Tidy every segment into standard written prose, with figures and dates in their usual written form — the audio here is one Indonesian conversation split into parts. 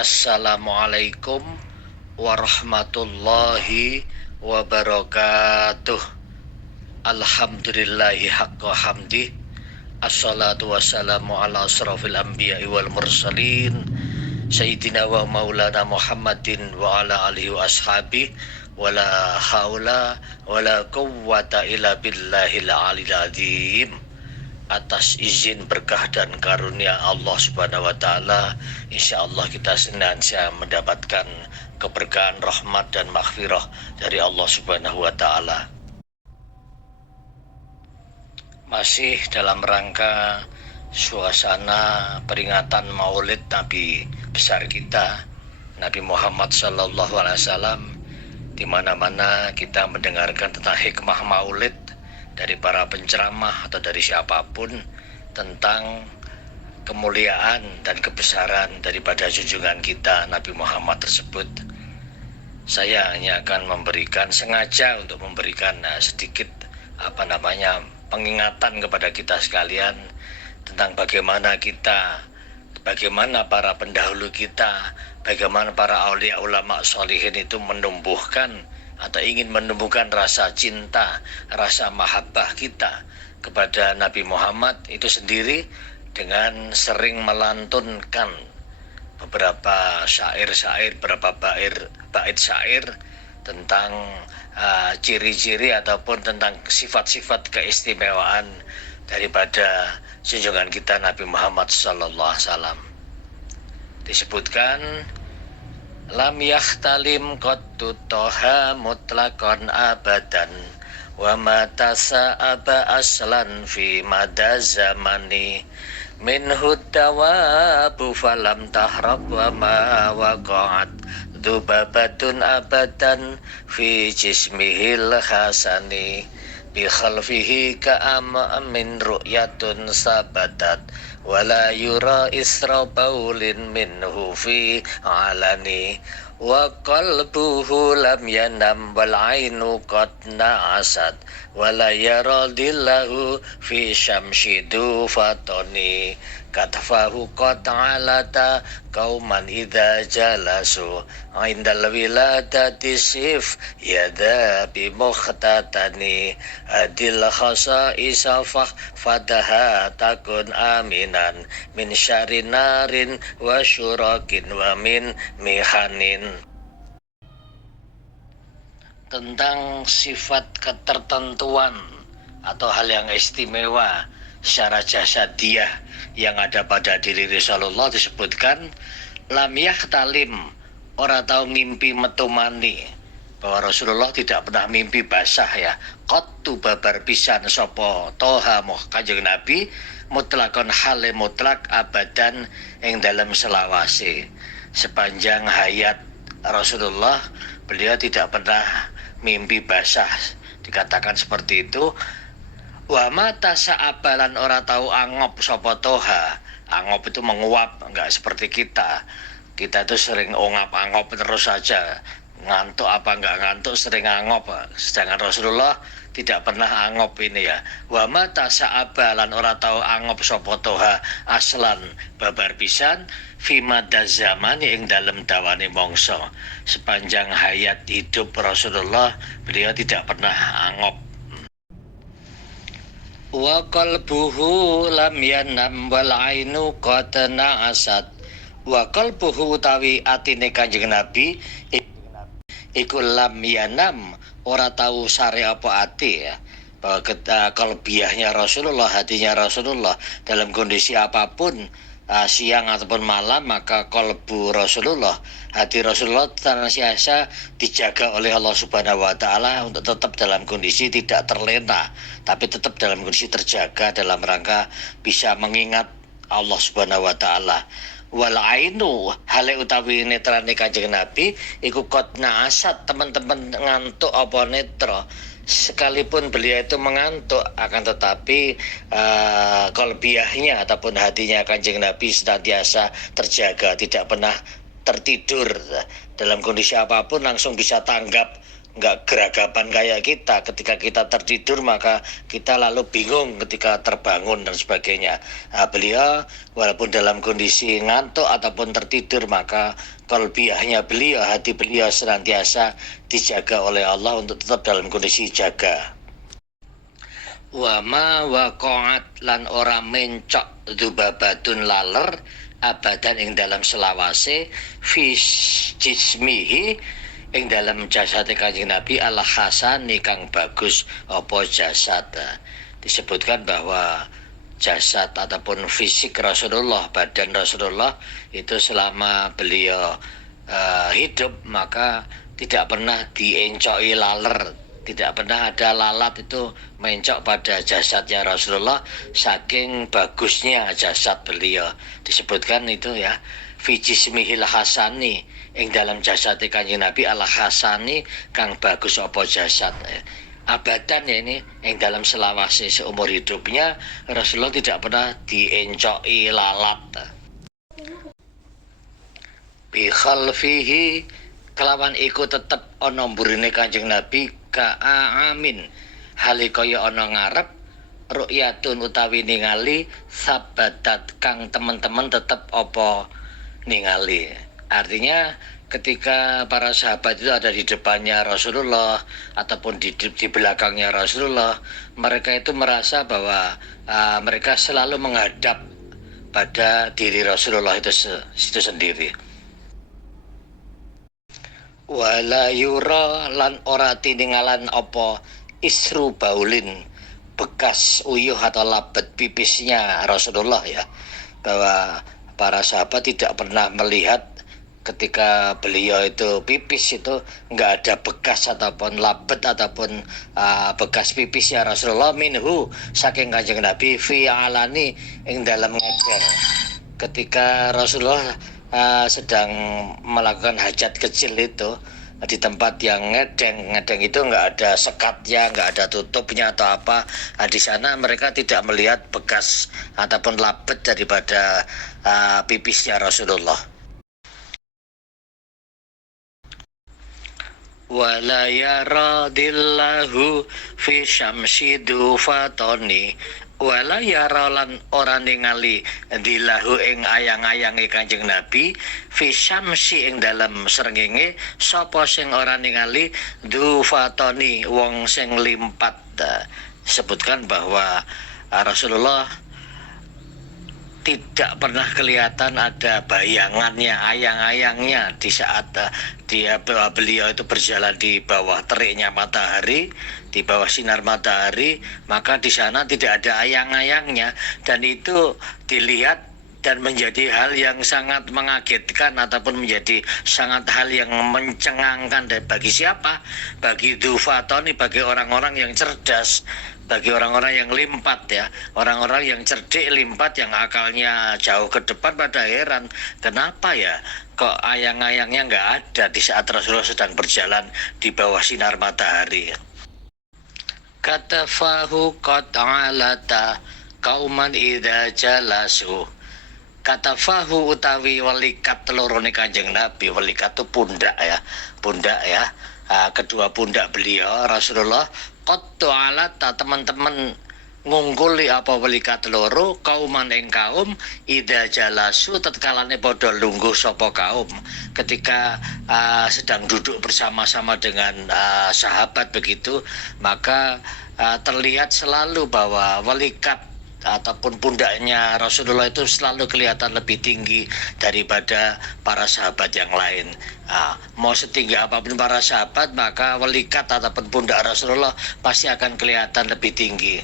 Assalamualaikum warahmatullahi wabarakatuh. Alhamdulillahi haqqa hamdi. Assalatu wassalamu ala asrafil anbiya'i wal mursalin Sayyidina wa maulana Muhammadin wa ala alihi wa ashabihi wala haula wala quwwata illa billahil aliyil azim. Atas izin berkah dan karunia Allah Subhanahu wa taala, insyaallah kita senantiasa mendapatkan keberkahan, rahmat dan maghfirah dari Allah Subhanahu wa taala. Masih dalam rangka suasana peringatan Maulid Nabi besar kita, Nabi Muhammad sallallahu alaihi wasallam, di mana-mana kita mendengarkan tentang hikmah Maulid dari para penceramah atau dari siapapun tentang kemuliaan dan kebesaran daripada junjungan kita Nabi Muhammad tersebut. Saya hanya akan sengaja untuk memberikan sedikit pengingatan kepada kita sekalian tentang bagaimana para pendahulu kita, bagaimana para aulia ulama sholihin itu menumbuhkan atau ingin menumbuhkan rasa cinta, rasa mahabbah kita kepada Nabi Muhammad itu sendiri dengan sering melantunkan beberapa syair-syair, beberapa bait syair tentang ciri-ciri ataupun tentang sifat-sifat keistimewaan daripada junjungan kita Nabi Muhammad sallallahu alaihi wasallam. Disebutkan lam yahtalim qattu toha mutlaqan abadan wa mata sa'aba aslan fi mada zamani min huddawabu falam tahrab wa ma waqa'at dubabatun abadan fi jismihil hasani bi khalfihi ka'ama min ru'yatun sabatat wala yura isra baulin minhu fi alani wa qalbuhu lam yanam wal ainu qad na'asat wala yara dillahu fi syamsidu fatoni katfahu qad alata qauman idza jalasu indal wiladati sif yada bi mukhtatani adil khasa isafah fadaha takun aminan min syarri narin wa syurakin wa min mihanin. Tentang sifat ketertentuan atau hal yang istimewa secara jasadiah yang ada pada diri Rasulullah disebutkan lam yahtalim, ora tahu mimpi metumani, bahwa Rasulullah tidak pernah mimpi basah ya. Qattu babar pisan sapa toha Kanjeng Nabi mutlakon hale mutlak abadan ing dalam selawase. Sepanjang hayat Rasulullah beliau tidak pernah mimpi basah, dikatakan seperti itu. Wa mata sa'abalan ora tahu angop sapa toha. Angop itu menguap, enggak seperti kita. Kita itu sering ongap-angop terus saja. Ngantuk apa enggak ngantuk sering angop. Sedangkan Rasulullah tidak pernah angop ini ya. Wa mata sa'abalan ora tahu angop sapa toha aslan babar pisan fi madza zaman ing dalem dawane mangsa. Sepanjang hayat hidup Rasulullah beliau tidak pernah angop. Wa qalbuhu lam yanam wal ainu qad na'asat. Wa qalbuhu utawi atine Kanjeng Nabi iku lam yanam, ora tahu sare apa ati ya. Bahwa kalbiahnya Rasulullah, hatinya Rasulullah dalam kondisi apapun, siang ataupun malam, maka kalbu Rasulullah, hati Rasulullah senantiasa dijaga oleh Allah Subhanahu wa taala untuk tetap dalam kondisi tidak terlena, tapi tetap dalam kondisi terjaga dalam rangka bisa mengingat Allah Subhanahu wa taala. Wal ainu hale utawi netrane Kanjeng Nabi iku qad na'asat, teman-teman ngantuk apa netra. Sekalipun beliau itu mengantuk, akan tetapi qalbiyahnya ataupun hatinya Kanjeng Nabi senantiasa terjaga, tidak pernah tertidur. Dalam kondisi apapun langsung bisa tanggap nggak geragapan kayak kita. Ketika kita tertidur maka kita lalu bingung ketika terbangun dan sebagainya. Beliau walaupun dalam kondisi ngantuk ataupun tertidur maka qalbiyahnya beliau, hati beliau senantiasa dijaga oleh Allah untuk tetap dalam kondisi jaga. Wa ma waqa'at lan ora mencok dzubabatun laler abadan ing dalam selawase fi jismihi ing dalam jasad Kanjeng Nabi al hasan kang bagus apa jasad. Disebutkan bahwa jasad ataupun fisik Rasulullah, badan Rasulullah itu selama beliau hidup maka tidak pernah diencoki laler, tidak pernah ada lalat itu mencok pada jasadnya Rasulullah, saking bagusnya jasad beliau. Disebutkan itu ya, fi jismihil hasani ing dalam jasad Kanjeng Nabi al hasani kang bagus apa jasad. Abadan ya ini yang dalam selawase seumur hidupnya Rasulullah tidak pernah diencoki lalat. Bi khalfihi kelawan iku tetep ana mburine Kanjeng Nabi ka'amin halikaya ana ngarep ru'yatun utawi ningali sabatat kang teman-teman tetep apa ningali. Artinya ketika para sahabat itu ada di depannya Rasulullah ataupun di belakangnya Rasulullah, mereka itu merasa bahwa mereka selalu menghadap pada diri Rasulullah itu sendiri. Wala yura lan ora tiningalan apa isru baulin, bekas uyuh atau labet pipisnya Rasulullah ya, bahwa para sahabat tidak pernah melihat ketika beliau itu pipis itu nggak ada bekas ataupun labet ataupun bekas pipisnya Rasulullah minhu saking Kanjeng Nabi fi alani ing dalam ngajar. Ketika Rasulullah sedang melakukan hajat kecil itu di tempat yang ngedeng itu nggak ada sekatnya, nggak ada tutupnya atau apa. Di sana mereka tidak melihat bekas ataupun labet daripada pipisnya Rasulullah. Wala yaradillahu fi syamsi dufatoni wala yaralan ora ningali dilahu ing ayang-ayange Kanjeng Nabi fi syamsi ing dalam srengenge sapa sing ora ningali dufatoni wong sing limpat. Disebutkan bahwa Rasulullah tidak pernah kelihatan ada bayangannya, ayang-ayangnya di saat beliau itu berjalan di bawah teriknya matahari, di bawah sinar matahari, maka di sana tidak ada ayang-ayangnya, dan itu dilihat dan menjadi hal yang sangat mengagetkan ataupun menjadi sangat hal yang mencengangkan. Dan bagi siapa? Bagi dufatoni, bagi orang-orang yang cerdas, bagi orang-orang yang limpat ya, orang-orang yang cerdik limpat yang akalnya jauh ke depan pada heran kenapa ya kok ayang-ayangnya nggak ada di saat Rasulullah sedang berjalan di bawah sinar matahari. Kata fahu qad alata kauman idza jalasu. Kata fahu utawi walikat telurune Kanjeng Nabi, walikat itu pundak ya, kedua pundak beliau Rasulullah qattu alata teman-teman ngungkuli apa walikat loro kauman ing kaum ida jalasu tatkalane padha lungguh sapa kaum ketika sedang duduk bersama-sama dengan sahabat begitu, maka terlihat selalu bahwa walikat ataupun pundaknya Rasulullah itu selalu kelihatan lebih tinggi daripada para sahabat yang lain. Mau setinggi apapun para sahabat, maka walikat ataupun pundak Rasulullah pasti akan kelihatan lebih tinggi.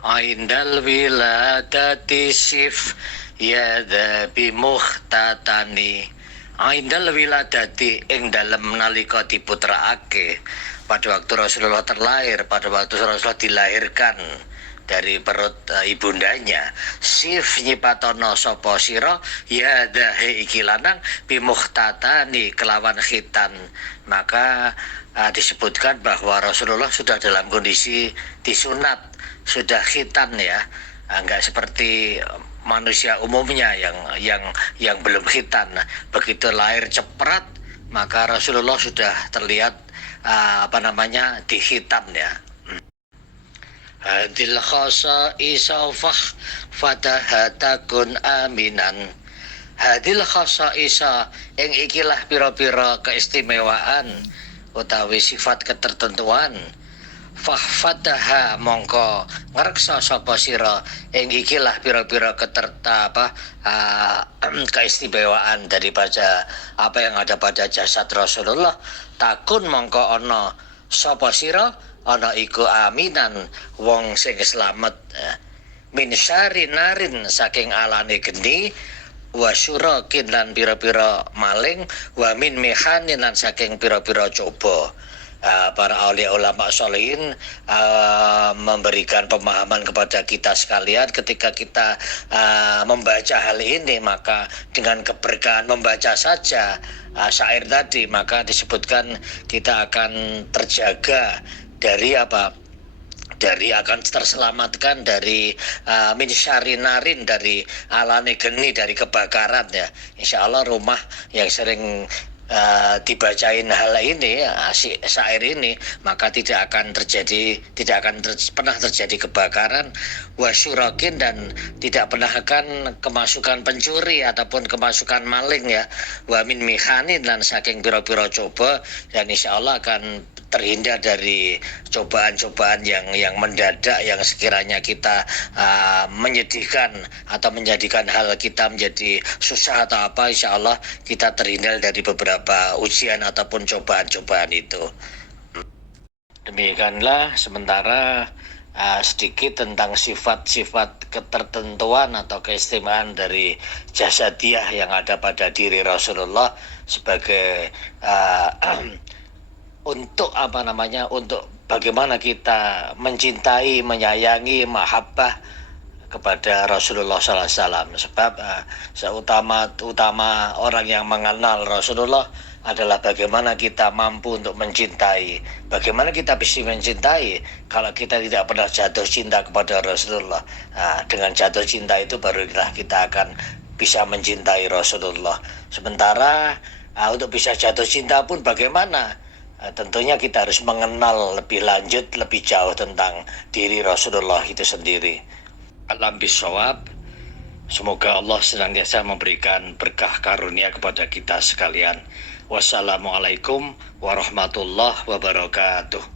Aindal wiladati sif yada bimuhtatani. Aindal wiladati ing dalem nalika diputraake pada waktu Rasulullah terlahir, pada waktu Rasulullah dilahirkan dari perut ibundanya, sif nyipatono sapa sira ya dahe iki lanang bimuhtatani kelawan khitan. Maka disebutkan bahwa Rasulullah sudah dalam kondisi disunat, sudah khitan ya, enggak seperti manusia umumnya yang belum khitan. Begitu lahir ceprat maka Rasulullah sudah terlihat di hitam ya. Hadil khasa isafah fatahatakun aminan. Hadil khasa isa ing ikilah pira-pira keistimewaan utawi sifat ketertentuan. Fahfataha mongko ngreksa sapa sira ing ikilah pira-pira keistimewaan daripada apa yang ada pada jasad Rasulullah. Takun mongko ana sapa sira ana iku aminan wong sing slamet min syari narin saking alane geni wa syurakin lan pira-pira maling wa min mehanin lan saking pira-pira coba. Para aulia ulama sholihin memberikan pemahaman kepada kita sekalian ketika kita membaca hal ini, maka dengan keberkahan membaca saja syair tadi maka disebutkan kita akan terjaga dari akan terselamatkan dari min syari narin, dari alane geni, dari kebakaran ya. Insya Allah rumah yang sering dibacain hal ini syair ini maka tidak akan pernah terjadi kebakaran wasyurakin dan tidak pernah akan kemasukan pencuri ataupun kemasukan maling ya wa min mihanin dan saking pira-pira coba, dan insya Allah akan terhindar dari cobaan-cobaan yang mendadak yang sekiranya kita menyedihkan atau menjadikan hal kita menjadi susah atau apa. Insya Allah kita terhindar dari beberapa ujian ataupun cobaan-cobaan itu. Demikianlah sementara sedikit tentang sifat-sifat ketertentuan atau keistimewaan dari jasadiyah yang ada pada diri Rasulullah sebagai untuk bagaimana kita mencintai, menyayangi, mahabbah kepada Rasulullah SAW. Sebab utama orang yang mengenal Rasulullah adalah bagaimana kita mampu untuk mencintai. Bagaimana kita bisa mencintai kalau kita tidak pernah jatuh cinta kepada Rasulullah. Dengan jatuh cinta itu barulah kita akan bisa mencintai Rasulullah. Sementara untuk bisa jatuh cinta pun bagaimana? Tentunya kita harus mengenal lebih lanjut, lebih jauh tentang diri Rasulullah itu sendiri. Alam bisawab. Semoga Allah senantiasa memberikan berkah karunia kepada kita sekalian. Wassalamualaikum warahmatullahi wabarakatuh.